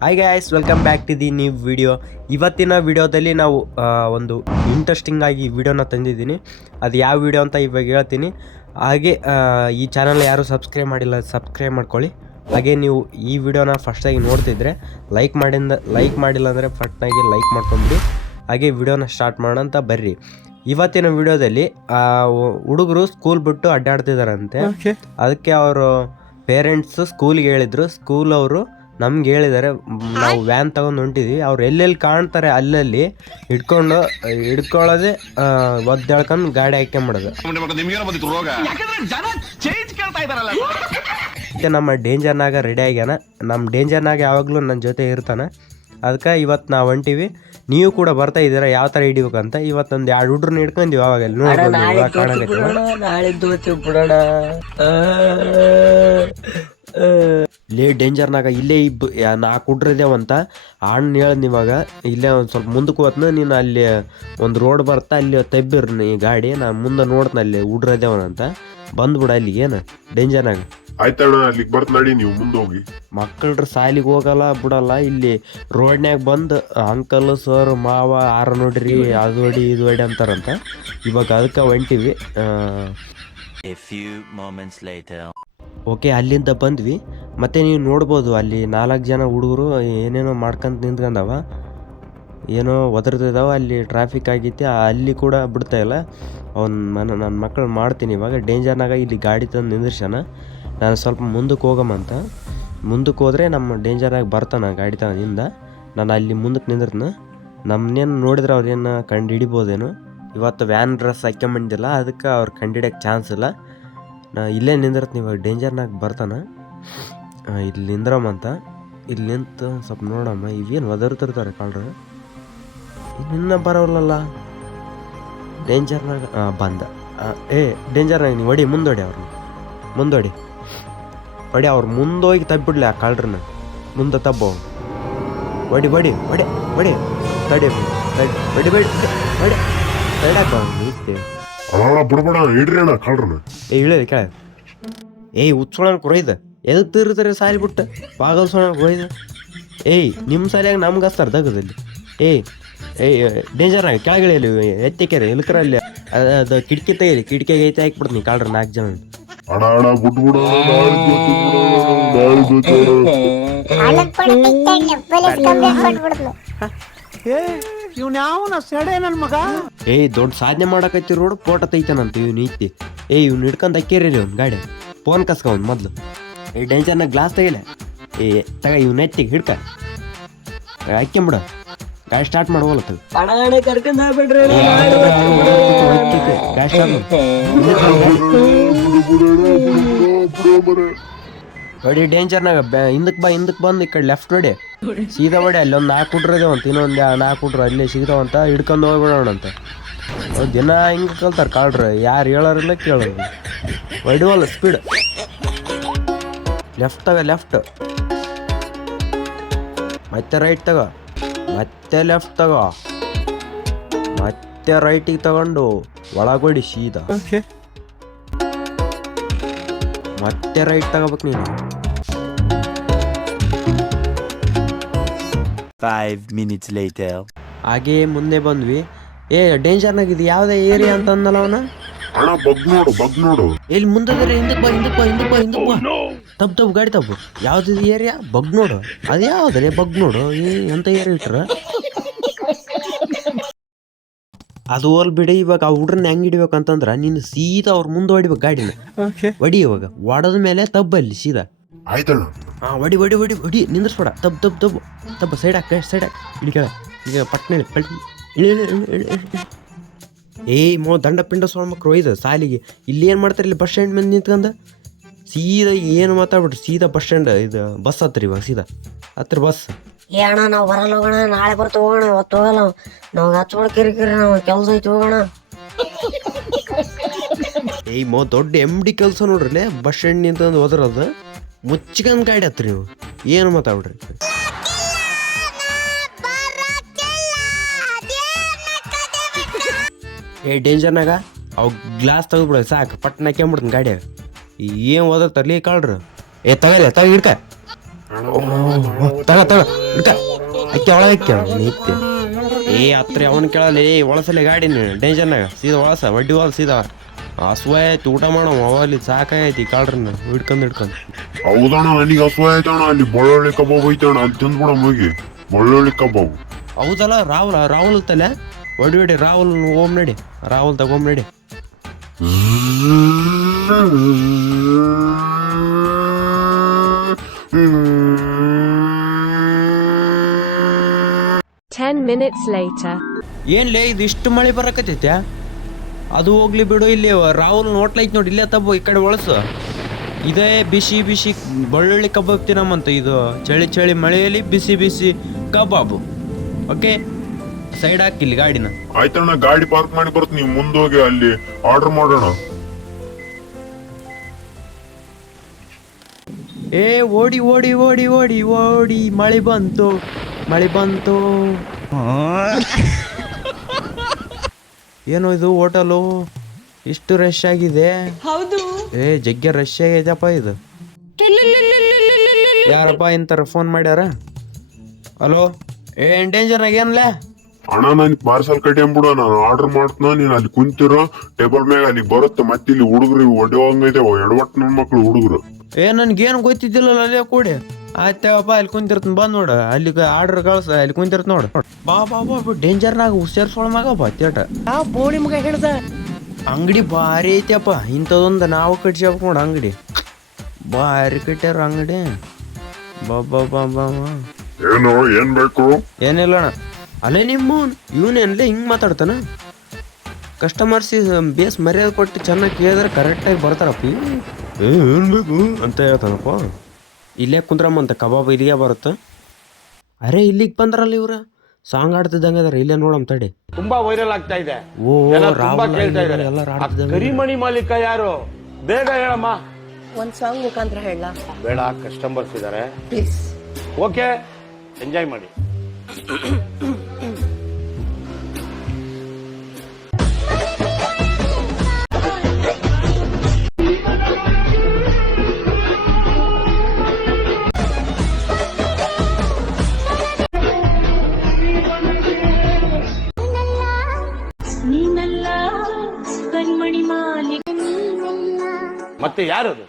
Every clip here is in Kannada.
Hi guys welcome back to the new video ಇವತ್ತಿನ ವಿಡಿಯೋದಲ್ಲಿ ನಾವು ಒಂದು ಇಂಟ್ರೆಸ್ಟಿಂಗ್ ಆಗಿ ವಿಡಿಯೋನ ತಂದಿದ್ದೀನಿ. ಅದು ಯಾವ ವಿಡಿಯೋ ಅಂತ ಇವಾಗ ಹೇಳ್ತೀನಿ. ಹಾಗೆ ಈ ಚಾನಲ್ ಯಾರು ಸಬ್ಸ್ಕ್ರೈಬ್ ಮಾಡಿಲ್ಲ ಸಬ್ಸ್ಕ್ರೈಬ್ ಮಾಡ್ಕೊಳ್ಳಿ. ಹಾಗೆ ನೀವು ಈ ವಿಡಿಯೋನ ಫಸ್ಟಾಗಿ ನೋಡ್ತಿದ್ರೆ ಲೈಕ್ ಮಾಡಿಂದ ಲೈಕ್ ಮಾಡಿಲ್ಲ ಅಂದರೆ ಫಟ್ನಾಗಿ ಲೈಕ್ ಮಾಡ್ಕೊಂಬಿಡಿ. ಹಾಗೆ ವಿಡಿಯೋನ ಸ್ಟಾರ್ಟ್ ಮಾಡೋಣ ಅಂತ ಬರ್ರಿ. ಇವತ್ತಿನ ವಿಡಿಯೋದಲ್ಲಿ ಹುಡುಗರು ಸ್ಕೂಲ್ ಬಿಟ್ಟು ಅಡ್ಡಾಡ್ತಿದಾರಂತೆ. ಅದಕ್ಕೆ ಅವರು ಪೇರೆಂಟ್ಸು ಸ್ಕೂಲ್ಗೆ ಹೇಳಿದ್ರು. ಸ್ಕೂಲ್ ಅವರು ನಮ್ಗೆ ಹೇಳಿದ್ದಾರೆ ನಾವು ವ್ಯಾನ್ ತಗೊಂಡು ಹೊಂಟಿದ್ವಿ. ಅವ್ರು ಎಲ್ಲೆಲ್ಲಿ ಕಾಣ್ತಾರೆ ಅಲ್ಲಲ್ಲಿ ಹಿಡ್ಕೊಂಡು ಹಿಡ್ಕೊಳ್ಳೋದೆ ಒದ್ದಾಡ್ಕೊಂಡು ಗಾಡಿ ರೋಗ ಮತ್ತೆ ನಮ್ಮ ಡೇಂಜರ್ನಾಗ ರೆಡಿ ಆಗ್ಯಾನ. ನಮ್ಮ ಡೇಂಜರ್ನಾಗ ಯಾವಾಗಲೂ ನನ್ನ ಜೊತೆ ಇರ್ತಾನೆ. ಅದಕ್ಕೆ ಇವತ್ತು ನಾವು ಹೊಂಟಿವಿ. ನೀವು ಕೂಡ ಬರ್ತಾ ಇದ್ದೀರಾ ಯಾವ ಥರ ಹಿಡಿಬೇಕಂತ. ಇವತ್ತೊಂದು ಎರಡು ಹುಡ್ರನ್ನ ಹಿಡ್ಕೊಂಡ್ವಿ ಅವಾಗ ನೋಡ್ಬೋದು ಇಲ್ಲೇ ಡೇಂಜರ್ನಾಗ ಇಲ್ಲೇ ಇಬ್ಬ ನಾ ನಾಲ್ಕು ಹುಡ್ರಿದೇವಂತ ಅಣ್ಣ ಹೇಳ್ದ ಇವಾಗ ಇಲ್ಲೇ ಒಂದು ಸ್ವಲ್ಪ ಮುಂದಕ್ಕೆ ಹೋತ್ನ ನೀನು ಅಲ್ಲಿ ಒಂದು ರೋಡ್ ಬರ್ತಾ ಅಲ್ಲಿ ತೆಬ್ಬಿರ್ ನೀ ಗಾಡಿ ನಾ ಮುಂದೆ ನೋಡ್ತಾನೆ ಅಲ್ಲಿ ಉಡ್ರದೇವನಂತ ಬಂದ್ಬಿಡ ಅಲ್ಲಿ ಏನು? ಡೇಂಜರ್ನಾಗ ಆಯ್ತಣ್ಣ ಅಲ್ಲಿಗೆ ಬರ್ತ ನಡಿ ನೀವು ಮುಂದೆ ಹೋಗಿ. ಮಕ್ಕಳ್ರ ಸಾಲಿಗೆ ಹೋಗಲ್ಲ ಬಿಡಲ್ಲ ಇಲ್ಲಿ ರೋಡ್ನ್ಯಾಗ ಬಂದು ಅಂಕಲ್ ಸರ್ ಮಾವ ಆರ ನೋಡ್ರಿ ಅದು ಹೊಡಿ ಇದು ಹೊಡಿ ಅಂತಾರಂತ. ಇವಾಗ ಅದಕ್ಕೆ ಹೊಂಟಿವಿ A few moments later. Okay, ಅಲ್ಲಿಂದ ಬಂದ್ವಿ. ಮತ್ತೆ ನೀವು ನೋಡ್ಬೋದು, ಅಲ್ಲಿ ನಾಲ್ಕು ಜನ ಹುಡುಗರು ಏನೇನೋ ಮಾಡ್ಕೊಂತ ನಿಂತ್ಕೊಂಡವ. ಏನೋ ಒದರ್ತಿದಾವ ಅಲ್ಲಿ ಟ್ರಾಫಿಕ್ ಆಗೈತಿ ಅಲ್ಲಿ ಕೂಡ ಬಿಡ್ತಾ ಇಲ್ಲ. ಅವ್ನ ಮನ ನನ್ನ ಮಕ್ಕಳು ಮಾಡ್ತೀನಿ ಇವಾಗ. ಡೇಂಜರ್ನಾಗ ಇಲ್ಲಿ ಗಾಡಿ ತಂದು ನಿಂದಿರ್ಸಣ ನಾನು ಸ್ವಲ್ಪ ಮುಂದಕ್ಕೆ ಹೋಗಮಂತ ಮುಂದಕ್ಕೆ ಹೋದರೆ ನಮ್ಮ ಡೇಂಜರಾಗಿ ಬರ್ತಾನೆ ಗಾಡಿ ತಗೊಂಡಿಂದ ನಾನು ಅಲ್ಲಿ ಮುಂದಕ್ಕೆ ನಿಂದಿರ್ತನ. ನಮ್ಮನ್ನೇನು ನೋಡಿದ್ರೆ ಅವ್ರೇನು ಕಂಡು ಹಿಡಿಬೋದೇನು ಇವತ್ತು ವ್ಯಾನ್ ಡ್ರೆಸ್ ಹಾಕ್ಕೊಂಬಂದಿಲ್ಲ ಅದಕ್ಕೆ ಅವ್ರು ಕಂಡಿಡಿಯೋಕ್ಕೆ ಚಾನ್ಸ್ ಇಲ್ಲ. ನಾ ಇಲ್ಲೇ ನಿಂದಿರ್ತೀನಿ ನೀವು ಡೇಂಜರ್ನಾಗ ಬರ್ತಾನೆ ಇಲ್ಲಿ ನಿಂದ್ರಮ್ಮಂತ ಇಲ್ಲಿ ನಿಂತು ಸ್ವಲ್ಪ ನೋಡಮ್ಮ ಇವೇನು ಒದರ್ತಿರ್ತಾರೆ ಕಾಳ್ರ ನಿನ್ನ ಬರೋಲ್ಲಲ್ಲ ಡೇಂಜರ್ನಾಗ ಬಂದ ಏ ಡೇಂಜರ್ನಾಗ ನೀವು ಹೊಡಿ ಮುಂದೊಡಿ ಅವ್ರನ್ನ ಮುಂದೊಡಿ ಹೊಡಿ ಅವ್ರು ಮುಂದೋಗಿ ತಬ್ಬಿಡ್ಲಿ ಆ ಕಾಳ್ರನ್ನ ಮುಂದೆ ತಬ್ಬೋ ಹೊಡಿ ಹೊಡಿ ಹೊಡಿ ಹೊಡಿ ತಡಿ ಬಡಿ ಹೊಡೆ ತಡಕ್ಕೆ ನಿಲ್ತೇವೆ ಅಣ್ಣ ಬಿಡ್ಬೇಡ ಇಡ್ರಿ ಅಣ್ಣ ಕಳ್ರಣ ಏ ಇಳಿದ ಕೆಳ. ಏಯ್ ಉಚ್ಕೊಳನ್ ಕೊರೈದ ಎದಕ್ ತೀರ್ತಾರೆ ಸಾಲಿ ಬಿಟ್ಟು. ಪಾಗಲ್ ಸೋಣ ಕೊರೈದ ಏಯ್ ನಿಮ್ಮ ಸಾಲಿಯಾಗ ನಮ್ಗೆ ಹಸ್ತಾರ ದಗದಲ್ಲಿ ಏಯ್ ಏಯ್ ಡೇಂಜರ್ನಾಗ ಕೆಳಗಿಳಿಯಲ್ಲಿ ಎತ್ತಿಕೆರೆ ಇಲ್ಕರಲ್ಲಿ ಅದು ಕಿಟಕಿ ತೆಗೀರಿ ಕಿಟಕಿಗೆ ಐತೆ ಹಾಕ್ಬಿಡ್ತೀನಿ ಕಾಳ್ರ ನಾಲ್ಕು ಜನ. ಅಣ್ಣ ಅಣ್ಣ ಬಿಟ್ಬಿಡು ನಾಳೆ ಜೊತೆ ಏಯ್ ದೊಡ್ಡ ಸಾಧನೆ ಮಾಡಕತ್ತಿ ರೋಡ್ ಫೋಟೋ ತೆಗಿತಾನಂತ ಇವ್ನು ಐತಿ ಏಯ್ ಇವ್ನು ಹಿಡ್ಕೊಂಡ್ ಅಕ್ಕೇರಿ ಅವ್ನ ಗಾಡಿ. ಫೋನ್ ಕಸ್ಕ ಅವ್ನು ಮೊದ್ಲು. ಏ ಡೇಂಜರ್ನಾಗ ಗ್ಲಾಸ್ ತೆಗಿಲೆ. ಏ ತಗ ಇವ್ನ ಎತ್ತಿಗೆ ಹಿಡ್ಕ. ಹಾಕ್ಕೊಂಬಿಡ ಗಾಡಿ ಸ್ಟಾರ್ಟ್ ಮಾಡುವಲ್ಲ ತಗ ಪಡಗಡೆ ಕರ್ಕೊಂಡ್ ಹೋಗ್ಬಿಡ್ರಿ ಗಾಡಿ ಸ್ಟಾರ್ಟ್ ಹೊಡಿ ಡೇಂಜರ್ನಾಗ ಹಿಂದಕ್ಕೆ ಬಾ ಹಿಂದಕ್ಕೆ ಬಂದು ಈ ಕಡೆ ಲೆಫ್ಟ್ ಹೊಡಿ ಸೀದಾ ಬಡಿ ಅಲ್ಲೊಂದು ನಾಲ್ಕು ಹುಡ್ರು ಒಂದು ಇನ್ನೊಂದು ನಾಲ್ಕು ಹುಡ್ರು ಅಲ್ಲೇ ಸಿಗ್ತಾವಂತ ಹಿಡ್ಕೊಂಡು ಹೋಗ್ಬಿಡೋಣಂತ ದಿನ ಹಿಂಗೆ ಕಲ್ತಾರೆ ಕಾಳ್ರು ಯಾರು ಹೇಳೋರಿಲ್ಲ ಕೇಳೋರಿಲ್ಲ ಹೊಡಿವಲ್ಲ ಸ್ಪೀಡ್ ಲೆಫ್ಟ್ ತಗ ಲೆಫ್ಟ್ ಮತ್ತೆ ರೈಟ್ ತಗೋ ಮತ್ತೆ ಲೆಫ್ಟ್ ತಗೋ. ಮತ್ತೆ ರೈಟಿಗೆ ತಗೊಂಡು ಒಳಗೊಡಿ ಸೀದಾ. ಮತ್ತೆ ರೈಟ್ ತಗೋಬೇಕು ನೀನು. Five minutes later. ಹಾಗೇ ಮುಂದೆ ಬಂದ್ವಿ. ಏ ಡೇಂಜರ್ನಾಗ ಇದು ಯಾವುದೇ ಏರಿಯಾ ಅಂತ ಅಂದಲ್ಲ ಅವನ? ಅಣ್ಣ ಬಗ್ ನೋಡು ಬಗ್ ನೋಡು. ಎಲ್ಲಿ ಮುಂದೆ ಹಿಂದಕ್ಕೆ ಬಾ ಹಿಂದಕ್ಕೆ ಬಾ ಹಿಂದಕ್ಕೆ ಬಾ ಹಿಂದಕ್ಕೆ ಬಾ. ತಪ್ಪು ತಪ್ಪು ಗಾಡಿ ತಪ್ಪು ಯಾವ್ದು ಏರಿಯಾ ಬಗ್ ನೋಡು. ಅದು ಯಾವ್ದ್ರೆ? ಬಗ್ ನೋಡು. ಏ ಎಂತ ಏರಿಯಾ ಇಟ್ರ? ಅದು ಹೋಲ್ ಬಿಡಿ ಇವಾಗ ಆ ಹುಡ್ರನ್ನ ಹೆಂಗ್ ಹಿಡಿಬೇಕಂತಂದ್ರ ನೀನು ಸೀದಾ ಅವ್ರ ಮುಂದೆ ಹೊಡಿಬೇಕು ಗಾಡಿನ. ಹೊಡಿ ಇವಾಗ. ಹೊಡೆದ ಮೇಲೆ ತಬ್ಬಲ್ಲಿ ಸೀದಾ. ಆಯ್ತಣ್ಣ. ಹಾ ಒಡಿ ಒಡಿ ಒಡಿ ಹೊಡಿ ನಿಂದ್ರಿಸ್ಬೇಡ. ತಬ್ ತಬ್ ತಬ್ ತಬ್ಬ ಸೈಡ್ ಹಾಕ ಸೈಡ್ ಹಾಕ. ಇಡಿ ಕೇಳ ಈಗ ಪಟ್ನೆ. ಏಯ್ ಮೋ ದಂಡ ಪಿಂಡ ಸೋಳ ಒಯ್ದ ಒಯ್ದು ಸಾಲಿಗೆ. ಇಲ್ಲಿ ಏನು ಮಾಡ್ತಾರೆ ಇಲ್ಲಿ ಬಸ್ ಸ್ಟ್ಯಾಂಡ್ ಮೇಲೆ ನಿಂತ್ಕೊಂಡ? ಸೀದಾ ಏನು ಮಾತಾಡ್ಬಿಟ್ರಿ? ಸೀದಾ ಬಸ್ ಸ್ಟ್ಯಾಂಡ್ ಇದು ಬಸ್ ಹತ್ತಿರ ಇವಾಗ ಸೀದಾ. ಹತ್ರ ಬಸ್ ಏ ಅಣ್ಣ ನಾವು ಬರಲ್ಲ ಹೋಗೋಣ ನಾಳೆ ಬರ್ತು ಹೋಗೋಣ ಇವತ್ತು ಹೋಗಲ್ಲ ನಾವು ಕಿರಿ ಕಿರಿಕಿರಿ ನಾವು ಕೆಲಸ ಐತಿ ಹೋಗೋಣ. ಏಯ್ ಮೋ ದೊಡ್ಡ ಎಂ ಡಿ ಕೆಲಸ ನೋಡ್ರಿ ಬಸ್ ಸ್ಟ್ಯಾಂಡ್ ನಿಂತಂದು ಹೋದ್ರದು. ಮುಚ್ಚಿಕೊಂಡ್ ಗಾಡಿ ಹತ್ರಿ ನೀವು. ಏನು ಮಾತಾಡ್ರಿ? ಏ ಡೇಂಜರ್ನಾಗ ಅವ್ ಗ್ಲಾಸ್ ತೆಗೆದ್ಬಿಡ, ಸಾಕು. ಪಟ್ನ ಹಾಕ್ಯಂಬಿಡ್ತೀನಿ ಗಾಡಿ. ಏನು ಓದೋ ತರ್ಲಿ ಕಳ್ರಿ. ಏ, ತಗ ತಗ ಹಿಡ್ಕ. ತಗ ತಗ, ಹಿಡ್ಕ. ಅಕ್ಕಿ ಒಳಗೆ ಅಕ್ಕಿ ನಿತ್ಯ ಏ, ಹತ್ರ, ಅವನು ಕೇಳಲ್ಲ ಏ ಒಳಸಲೆ ಗಾಡಿ ಡೇಂಜರ್ನಾಗ ಸೀದಾ ಒಳಸ ವಡ್ಡಿ ಒಳ ಸೀದಾ. ಹಸುವ ಆಯ್ತು, ಊಟ ಮಾಡೋ ಅವಲ್ಲಿ ಸಾಕಾಗೈತಿ ಕಾಳ್ರನ್ನ. ಹಿಡ್ಕೊಂಡು, ಹಿಡ್ಕೊಂಡ್. ಹೌದಣ್ಣ ನನಗೆ ಹಸುವ ಆಯ್ತಣ್ಣ ಅಲ್ಲಿ ಬಳ್ಳೊಳ್ಳಿ ಕಬಾಬ್ ಐತಣ್ಣ ಅಲ್ಲಿ ತಿಂದ್ಬಿಡ ಹೋಗಿ ಬಳ್ಳೊಳ್ಳಿ ಕಬಾಬ್. ಹೌದಲ್ಲ ರಾಹುಲ್ ರಾಹುಲ್ ತಲೆ ಒಡಿ ಒಡಿ ರಾಹುಲ್ ಓಮ್ ನಡಿ. ರಾಹುಲ್ ತಗೊಂಬ ನಡಿ. Ten minutes later. ಏನ್ಲೇ ಇದು ಇಷ್ಟು ಮಳೆ ಬರಕತ್ತೈತ್ಯಾ ಅದು ಹೋಗ್ಲಿ ಬಿಡು ಇಲ್ಲಿ ರಾಹುಲ್ ನೋಟ್ಲೈತ್ ಐತಿ ನೋಡಿ ಇಲ್ಲೇ ತಬ್ಬು ಈ ಕಡೆ ಒಳಸು. ಇದೇ ಬಿಸಿ ಬಿಸಿ ಬೆಳ್ಳುಳ್ಳಿ ಕಬಾಬ್ ತಿನ್ನಮ್ಮಂತ ಇದು ಚಳಿ ಚಳಿ ಮಳೆಯಲ್ಲಿ ಬಿಸಿ ಬಿಸಿ ಕಬಾಬು. ಓಕೆ ಸೈಡ್ ಹಾಕಿಲ್ಲಿ ಗಾಡಿನ. ಆಯ್ತಣ್ಣ ಗಾಡಿ ಪಾರ್ಕ್ ಮಾಡಿ ಬರ್ತೀನಿ ನೀವು ಮುಂದೋಗಿ ಅಲ್ಲಿ ಆರ್ಡರ್ ಮಾಡೋಣ. ಏ ಓಡಿ ಓಡಿ ಓಡಿ ಓಡಿ ಓಡಿ ಮಳೆ ಬಂತು ಮಳೆ ಬಂತು. ಏನೋ ಇದು ಹೋಟೆಲು ಇಷ್ಟು ರಶ್ ಆಗಿದೆ? ಹೌದು. ಏ ಜಗ್ಗೆ ರಶ್ ಆಗೈತಪ್ಪ ಇದು. ಯಾರಪ್ಪ ಇಂತಾರ ಫೋನ್ ಮಾಡ್ಯಾರ? ಹಲೋ ಏನ್ ಡೇಂಜರ್ ಏನ್ಲೇ? ಅಣ್ಣ ನನ್ ಪಾರ್ಸಲ್ ಕಟ್ಟಿಂಬಿಡು ನಾನು ಆರ್ಡರ್ ಮಾಡ್ತಾ ನೀನ್ ಅಲ್ಲಿ ಕುಂತಿರೋ ಟೇಬಲ್ ಮ್ಯಾಗ ಅಲ್ಲಿ ಬರುತ್ತೆ ಮತ್ತೆ ಇಲ್ಲಿ ಹುಡುಗರು ಒಡೆಯೋಂಗೈತೆ ಎಡವಟ್ ನನ್ ಮಕ್ಳು ಹುಡುಗರು. ಏ ನನ್ಗೇನು ಗೊತ್ತಿದ್ದಿಲ್ಲ ಅಲ್ಲೇ ಕೂಡಿ. ಆಯ್ತೇವಪ್ಪ ಅಲ್ಲಿ ಕುಂತಿರ್ತೀನಿ ಬಂದ್ ನೋಡು. ಅಲ್ಲಿ ಆರ್ಡರ್ ಕಳ್ಸ ಅಲ್ಲಿ ಕುಂತಿರ್ತ ನೋಡು. ಬಾ ಬಾ ಬಾ ಡೇಂಜರ್ನಾಗ ಹುಷಾರ್ಸೋಳ ಮಗ ಬಾ ತೇಟ ಆ ಬೋಳಿ ಮಗ ಹೇಳ್ದ ಅಂಗಡಿ ಭಾರಿ ಐತಿಯಪ್ಪ. ಇಂಥದೊಂದು ನಾವು ಕಟ್ಸ್ಯಪ್ಪ ನೋಡು ಅಂಗಡಿ. ಭಾರಿ ಕಟ್ಟ್ಯಾರ ಅಂಗಡಿ. ಬಾ ಬಾ ಬಾ ಬಾ ಬಾ. ಏನು ಏನ್ ಬೇಕು? ಏನಿಲ್ಲ ಅಣ್ಣ. ಅಲ್ಲೇ ನಿಮ್ಮ ಇವನೇನ್ಲೇ ಹಿಂಗೆ ಮಾತಾಡ್ತಾನ? ಕಸ್ಟಮರ್ಸ್ ಬೇಸ್ ಮರ್ಯಾದೆ ಕೊಟ್ಟು ಚೆನ್ನಾಗಿ ಕೇಳಿದ್ರೆ ಕರೆಕ್ಟಾಗಿ ಬರ್ತಾರಪ್ಪ. ಏನ್ ಬೇಕು ಅಂತ ಹೇಳ್ತಾನಪ್ಪ. ಇಲ್ಲೇ ಕುಂದ್ರಮ್ಮಂತ ಕಬಾಬ್ ಇಲ್ಲಿಗೆ ಬರುತ್ತೆ. ಅರೆ ಇಲ್ಲಿಗೆ ಬಂದ್ರಲ್ಲ ಇವ್ರ? ಸಾಂಗ್ ಆಡ್ತಿದ್ದಂಗೆ ಅದ್ರ ಇಲ್ಲೇ ನೋಡಮ್ ತಡಿ. ತುಂಬಾ ವೈರಲ್ ಆಗ್ತಾ ಇದೆ. ಓ ಜನ ತುಂಬಾ ರಾಹುಲ್ ಕೇಳ್ತಾ ಇದ್ದಾರೆ ಎಲ್ಲರೂ ಆ ಆಡ್ತಿದ್ದಂಗೆ ಕರಿಮಣಿ ಮಾಲೀಕ ಯಾರು? ಬೇಗ ಹೇಳಮ್ಮ. ಒಂದ್ ಸಾಂಗ್ ಮುಖಾಂತರ ಹೇಳ. ಬೇಡ ಕಸ್ಟಮರ್ಸ್ ಇದ್ದಾರೆ ಪ್ಲೀಸ್ ಓಕೆ ಎಂಜಾಯ್ ಮಾಡಿ. ಯಾರದು?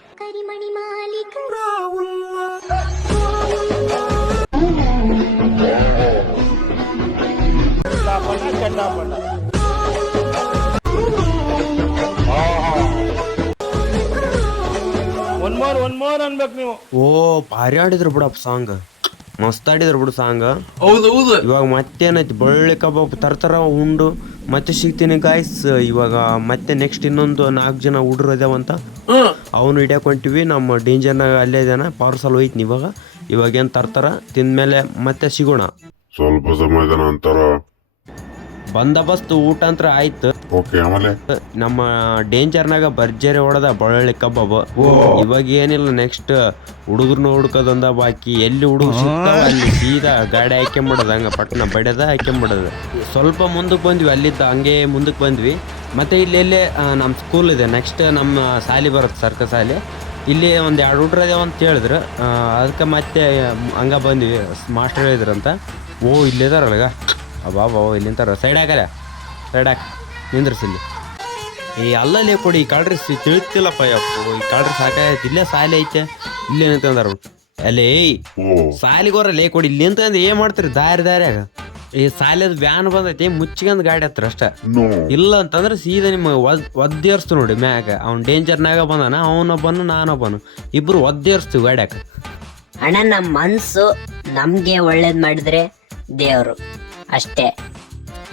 ಒನ್ ಮೋರ್ ಒನ್ ಮೋರ್ ಅನ್ಬೇಕು ನೀವು. ಓ ಭಾರಿ ಆಡಿದ್ರು ಬಿಡಪ್ಪ ಸಾಂಗ್. ಮಸ್ತ್ ಆಡಿದ್ರು ಬಿಡು ಸಾಂಗ್. ಹೌದು ಇವಾಗ ಮತ್ತೇನೈತಿ? ಬಳ್ಳಿ ಕಬಾಬ್ ತರ್ತರ ಉಂಡು. ಮತ್ತೆ ಸಿಗ್ತೀನಿ ಗಾಯ್ಸ್ ಇವಾಗ ಮತ್ತೆ ನೆಕ್ಸ್ಟ್ ಇನ್ನೊಂದು ನಾಲ್ಕು ಜನ ಹುಡ್ರು ಇದಾವಂತ ಅವನು ಹಿಡ್ಯಾಕೊಂಟಿವಿ ನಮ್ಮ ಡೇಂಜರ್ನಾಗ ಅಲ್ಲೇ ಇದಾನ. ಪಾರ್ಸಲ್ ಹೋಯ್ತು ಇವಾಗ. ಇವಾಗ ಏನು ತರ್ತಾರ? ತಿಂದ್ಮೇಲೆ ಮತ್ತೆ ಸಿಗೋಣ. ಸ್ವಲ್ಪ ಸಮಯದ ನಂತರ. ಬಂದೋಬಸ್ತ್ ಊಟ ಅಂತ ಆಯ್ತು. ಓಕೆ ಆಮೇಲೆ? ನಮ್ಮ ಡೇಂಜರ್ನಾಗ ಭರ್ಜರಿ ಹೊಡೆದ ಬಳ್ಳಿ ಕಬಾಬ್. ಇವಾಗ ಏನಿಲ್ಲ ನೆಕ್ಸ್ಟ್ ಹುಡುಗರ್ನ ಹುಡುಕದಂದ ಬಾಕಿ ಎಲ್ಲಿ ಹುಡುಗ ಸಿಗ್ತಾವ ಅಲ್ಲಿ ಸೀದಾ ಗಾಡಿ ಹಾಕೊಂಬಿಡೋದು ಹಂಗ ಪಟ್ಟಣ ಬಡ್ಯದ ಹಾಕೊಂಬಿಡೋದು ಸ್ವಲ್ಪ ಮುಂದಕ್ಕೆ ಬಂದ್ವಿ ಅಲ್ಲಿದ್ದ ಹಂಗೆ ಮುಂದಕ್ಕೆ ಬಂದ್ವಿ. ಮತ್ತೆ ಇಲ್ಲಿ ಎಲ್ಲೇ ನಮ್ಮ ಸ್ಕೂಲ್ ಇದೆ ನೆಕ್ಸ್ಟ್ ನಮ್ಮ ಸಾಲಿ ಬರುತ್ತೆ ಸರ್ಕ ಸಾಲಿ ಇಲ್ಲಿ ಒಂದು ಎರಡು ಹುಡ್ರ ಅದಾವ ಅಂತ ಹೇಳಿದ್ರು. ಅದಕ್ಕೆ ಮತ್ತೆ ಹಂಗ ಬಂದ್ವಿ ಮಾಸ್ಟರ್ ಹೇಳಿದ್ರಂತ ಓ ಇಲ್ಲಿದಾರಲ್ಗ ಅಬ್ಬಾ ಬಾ ಇಲ್ಲಿಂತಾರ ಸೈಡ್ ಹಾಕಲ್ಲ ಸೈಡ್ ಹಾಕ. ನಿಂದ್ರಸ್ ಏ ಈ ಅಲ್ಲಲ್ಲೇ ಕೊಡಿ ಈ ಕಾಳ್ರಿ ಸಿ- ತಿಳಿತಿಲ್ಲಪ್ಪ ಯಪ್ಪು ಈ ಕಾಳ್ರಿ ಸಾಕಾಯ್ತು ಇಲ್ಲೇ ಸಾಲಿ ಐತೆ ಇಲ್ಲೇ ನಿಂತಂದಾರ ಅಲ್ಲೇ ಸಾಲಿಗೋರ ಲೇ ಕೊಡಿ ಇಲ್ಲಿ ಅಂತ ಏನ್ ಮಾಡ್ತೀರಿ ದಾರಿ ದಾರ್ಯಾಗ? ಈ ಸಾಲಿದ ವ್ಯಾನ್ ಬಂದೈತಿ ಮುಚ್ಚಿಗಂದ್ ಗಾಡಿ ಹತ್ರ ಅಷ್ಟ. ಇಲ್ಲ ಅಂತಂದ್ರೆ ಸೀದಾ ನಿಮ್ಮ ಒದ್ ಒದ್ದೇರ್ಸ್ತು ನೋಡಿ ಮ್ಯಾಗ ಅವ್ನ ಡೇಂಜರ್ನಾಗ ಬಂದಾನ ಅವನೊಬ್ಬನು ನಾನೊಬ್ಬನು ಇಬ್ರು ಒದ್ದೇರ್ಸ್ತೀವಿ ಗಾಡ್ಯಾಕ ಅಣ್ಣ ನಮ್ಮ ಮನ್ಸು ನಮ್ಗೆ ಒಳ್ಳೇದ್ ಮಾಡಿದ್ರೆ ದೇವ್ರು ಅಷ್ಟೇ.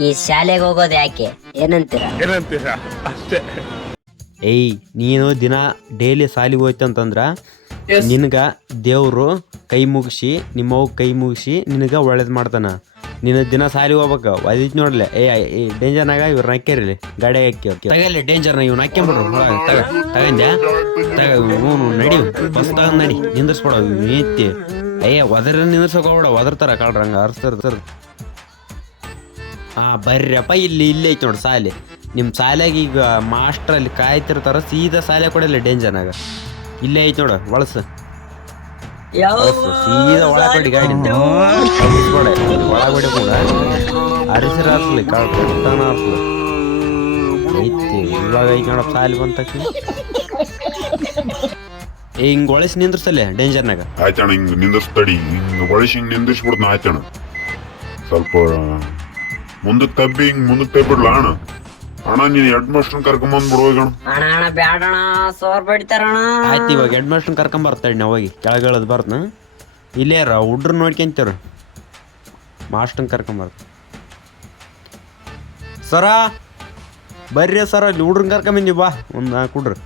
ಈ ಶಾಲೆಗೆ ಹೋಗೋದು ಯಾಕೆ? ಅಷ್ಟೇ. ಏಯ್ ನೀನು ದಿನ ಡೈಲಿ ಸಾಲಿಗೆ ಹೋಯ್ತಂತಂದ್ರ ನಿನಗ ದೇವ್ರು ಕೈ ಮುಗಿಸಿ ನಿಮ್ಮವ್ ಕೈ ಮುಗಿಸಿ ನಿನಗ ಒಳ್ಳೇದ್ ಮಾಡ್ತಾನ. ನಿನ್ನ ದಿನ ಸಾಲಿಗೆ ಹೋಗ್ಬೇಕು. ಅದಿತ್ ನೋಡ್ಲೆ. ಏ ಡೇಂಜರ್ ನಾಗ ಇವ್ರ ಹಾಕ್ಯಾರಿಲ್ಲಿ. ಗಾಡಿ ಹಾಕಿ ತಗಲ್ಲಿ ಡೇಂಜರ್ನಾಗ ಇವ್ನ ಹಾಕ್ಯಂಬಿಡ್ರು ಬಿಡ್ರು ತಗ ತಗಂದ್ಯಾ? ತಗ ಹ್ಞೂ ನಡಿ ಬಸ್ ತಗೊಂಡ್ ನಡಿ. ನಿಂದ್ರಿಸ್ಬಿಡ ಏ ಒದರ ನಿಂದ್ರಸಕ್ ಹೋಗ್ಬೇಡ ಒದರ್ತಾರ ಕಳ್ರ ಹಂಗ. ಅರ್ಸ್ತಾರ ಹಾ ಬರ್ರಪ್ಪ ಇಲ್ಲಿ ಇಲ್ಲೇ ಐತಿ ನೋಡಿ ಸಾಲೆ. ನಿಮ್ಮ ಸಾಲೆಗೆ ಈಗ ಮಾಸ್ಟರ್ ಅಲ್ಲಿ ಕಾಯ್ತಿರ್ತಾರ ಸೀದಾ ಸಾಲೆ ಕೊಡಲ್ಲ ಡೇಂಜರ್ನಾಗ ಇಲ್ಲೇ ಐತಿ ನೋಡು ಬಳಸ ಒಳಸು, ಸೀದಾ ಒಳಗಡೆ ಗಾಡಿ. ಒಳಗಡೆ ಕೂಡ. ಅರಿಸಿರ ಹಾರ್ಸ್ಲಿ ಕಳ್ತಾನ ಹಾರ್ಸ್ಲಿ ಐತಿ ಇವಾಗ ಈಗ ನೋಡಪ್ಪ ಸಾಲಿ ಬಂತ ಹಿಂಗ್ ಒಳಸ್ ನಿಂದ್ರಸಲ್ಲೇ ಡೇಂಜರ್ನಾಗ ಆಯ್ತಣ್ಣ ಹಿಂಗ್ ನಿಂದಿಸ್ತಡಿ ಹಿಂಗ್ ಒಳಸಿ ಹಿಂಗ್ ನಿಂದಿಸ್ಬಿಡ್ತಾನ ಆಯ್ತಣ್ಣ. ಸ್ವಲ್ಪ ಮುಂದಕ್ ತಬ್ಬಿ ಹಿಂಗ್ ಮುಂದಕ್ಕೆ ತಬ್ಬಿಡ್ಲ ಅಣ್ಣ? ಅಣ್ಣ ನೀನ್ ಹೆಡ್ ಮಾಸ್ಟರ್ ಕರ್ಕೊಂಬಂದ್ ಬಿಡುವಾಗ ಅಣ್ಣ. ಅಣ್ಣ ಬ್ಯಾಡಣ ಸೋರ್ ಬಡಿತಾರಣ ಆಯ್ತು ಇವಾಗ ಹೆಡ್ ಮಾಸ್ಟರ್ ಕರ್ಕೊಂಡ್ ಬರ್ತಾಳೆ ನಾವು ಹೋಗಿ. ಕೆಳಗಳದ್ ಬರ್ತ ಇಲ್ಲೇ ರ ಹುಡ್ರು ನೋಡ್ಕೊಂತೀರ ಮಾಸ್ಟರ್ ಕರ್ಕೊಂಬರ್ತ ಸರ ಬರ್ರಿ ಸರ ಇಲ್ಲಿ ಹುಡ್ರನ್ ಕರ್ಕೊಂಬಂದಿ ಬಾ. ಒಂದು ನಾಲ್ಕು ಹುಡ್ರು.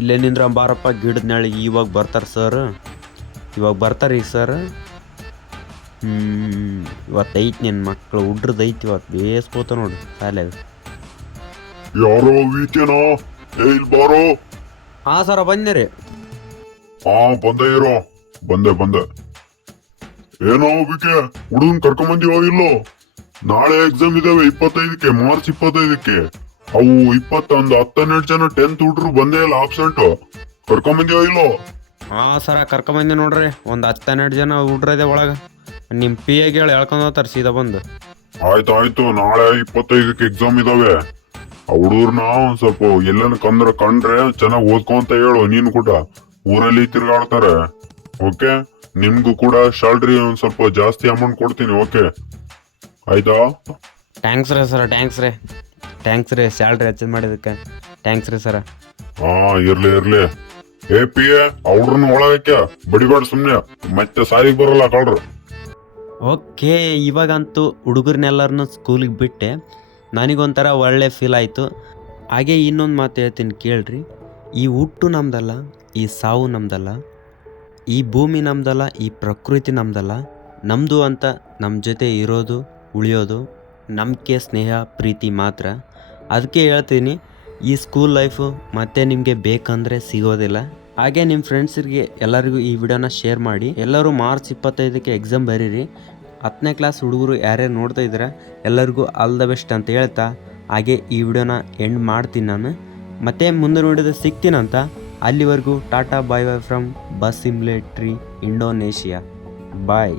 ಇಲ್ಲೇ ನಿಂದ್ರ ಬಾರಪ್ಪ ಗಿಡದ ನಾಳೆ ಇವಾಗ ಬರ್ತಾರೆ ಸರ್. ಇವಾಗ ಬರ್ತಾರೆ ಈಗ ಸರ್. ಇವತ್ತು ಐತಿ ನಿನ್ನ ಮಕ್ಕಳು ಹುಡ್ರದ್ದು ಐತಿ ಇವತ್ತು ಬೇಸ್ಕೋತ ನೋಡು ಶಾಲೆಗೆ ಯಾರೋ ವೀಕೆನೋ ಏ ಇಲ್ಲಿ ಬಾರೋ. ಹಾ ಸರ ಬಂದೆ ರೀ. ಹಾ ಬಂದೆ ಇರೋ. ಬಂದೆ ಬಂದೆ. ಏನೋ ವಿಕೆ ಹುಡುಗನ್ ಕರ್ಕೊಂಬಂದಿವ ಇಲ್ಲೋ? ನಾಳೆ ಎಕ್ಸಾಮ್ ಇದಾವೆ ಇಪ್ಪತ್ತೈದಕ್ಕೆ ಮಾರ್ಚ್ ಇಪ್ಪತ್ತೈದಕ್ಕೆ. ಅವು ಇಪ್ಪತ್ತೊಂದು ಹತ್ತನ್ನೆರಡು ಜನ ಟೆಂತ್ ಹುಡ್ರು ಬಂದೇ ಇಲ್ಲ ಆಬ್ಸೆಂಟ್ ಕರ್ಕೊಂಬಂದಿವ ಇಲ್ಲೋ? ಹಾ ಸರ ಕರ್ಕೊಂಬಂದೆ ನೋಡ್ರಿ. ಒಂದು ಹತ್ತು ಹನ್ನೆರಡು ಜನ ಹುಡ್ರದೆ ಒಳಗೆ. ನಿಮ್ಮ ಪಿ ಎಗೆ ಹೇಳಿ ಹೇಳ್ಕೊಂಡು ಹೋಗ್ತಾರೆ ಸೀದಾ ಬಂದು. ಆಯ್ತು ಆಯ್ತು ನಾಳೆ ಇಪ್ಪತ್ತೈದಕ್ಕೆ ಎಕ್ಸಾಮ್ ಇದಾವೆ. ಆ ಹುಡುಗರ್ನ ಒಂದ್ ಸ್ವಲ್ಪ ಎಲ್ಲನ ಕಂದ್ರ ಕಂಡ್ರೆ ಚೆನ್ನಾಗಿ ಓದ್ಕೊಂತ ಹೇಳು ನೀನು ಕೂಡ. ಊರಲ್ಲಿ ತಿರ್ಗಾಡ್ತಾರೆ ಓಕೆ? ನಿಮ್ಗೂ ಕೂಡ ಸ್ಯಾಲ್ರಿ ಒಂದ್ ಸ್ವಲ್ಪ ಜಾಸ್ತಿ ಅಮೌಂಟ್ ಕೊಡ್ತೀನಿ ಓಕೆ? ಆಯ್ತಾ? ಟ್ಯಾಂಕ್ಸ್ ರೀ ಸರ ಟ್ಯಾಂಕ್ಸ್ ರೀ. ಟ್ಯಾಂಕ್ಸ್ ರೀ ಸ್ಯಾಲ್ರಿ ಹೆಚ್ಚಿಗೆ ಮಾಡಿದಕ್ಕೆ ಟ್ಯಾಂಕ್ಸ್ ರೀ ಸರ ಹಾ ಇರ್ಲಿ ಇರ್ಲಿ. ಏ ಪಿ ಎ ಅವ್ರನ್ನ ಒಳಗಕ್ಕೆ ಬಡಿಬೇಡ ಸುಮ್ನೆ. ಮತ್ತೆ ಸಾಲಿಗೆ ಬರಲ್ಲ ಕಳ್ರು. ಓಕೆ, ಇವಾಗಂತೂ ಹುಡುಗರನ್ನೆಲ್ಲರನ್ನೂ ಸ್ಕೂಲಿಗೆ ಬಿಟ್ಟೆ. ನನಗೊಂಥರ ಒಳ್ಳೆ ಫೀಲ್ ಆಯಿತು. ಹಾಗೆ ಇನ್ನೊಂದು ಮಾತು ಹೇಳ್ತೀನಿ, ಕೇಳ್ರಿ. ಈ ಹುಟ್ಟು ನಮ್ದಲ್ಲ, ಈ ಸಾವು ನಮ್ದಲ್ಲ, ಈ ಭೂಮಿ ನಮ್ದಲ್ಲ, ಈ ಪ್ರಕೃತಿ ನಮ್ದಲ್ಲ ನಮ್ಮದು ಅಂತ ನಮ್ಮ ಜೊತೆ ಇರೋದು, ಉಳಿಯೋದು ನಂಬಿಕೆ ಸ್ನೇಹ, ಪ್ರೀತಿ ಮಾತ್ರ. ಅದಕ್ಕೆ ಹೇಳ್ತೀನಿ, ಈ ಸ್ಕೂಲ್ ಲೈಫು ಮತ್ತೆ ನಿಮಗೆ ಬೇಕಂದರೆ ಸಿಗೋದಿಲ್ಲ. ಹಾಗೆ ನಿಮ್ಮ ಫ್ರೆಂಡ್ಸ್ಗೆ ಎಲ್ಲರಿಗೂ ಈ ವಿಡಿಯೋನ ಶೇರ್ ಮಾಡಿ. ಎಲ್ಲರೂ ಮಾರ್ಚ್ ಇಪ್ಪತ್ತೈದಕ್ಕೆ ಎಕ್ಸಾಮ್ ಬರೀರಿ. ಹತ್ತನೇ ಕ್ಲಾಸ್ ಹುಡುಗರು ಯಾರ್ಯಾರು ನೋಡ್ತಾ ಇದ್ದಾರೆ, ಎಲ್ಲರಿಗೂ ಆಲ್ ದ ಬೆಸ್ಟ್ ಅಂತ ಹೇಳ್ತಾ ಹಾಗೆ ಈ ವಿಡಿಯೋನ ಎಂಡ್ ಮಾಡ್ತೀನಿ ನಾನು. ಮತ್ತೆ ಮುಂದೆ ನೋಡಿದ್ರೆ ಸಿಗ್ತೀನಂತ ಅಲ್ಲಿವರೆಗೂ tata bye bye from bus simulator Indonesia bye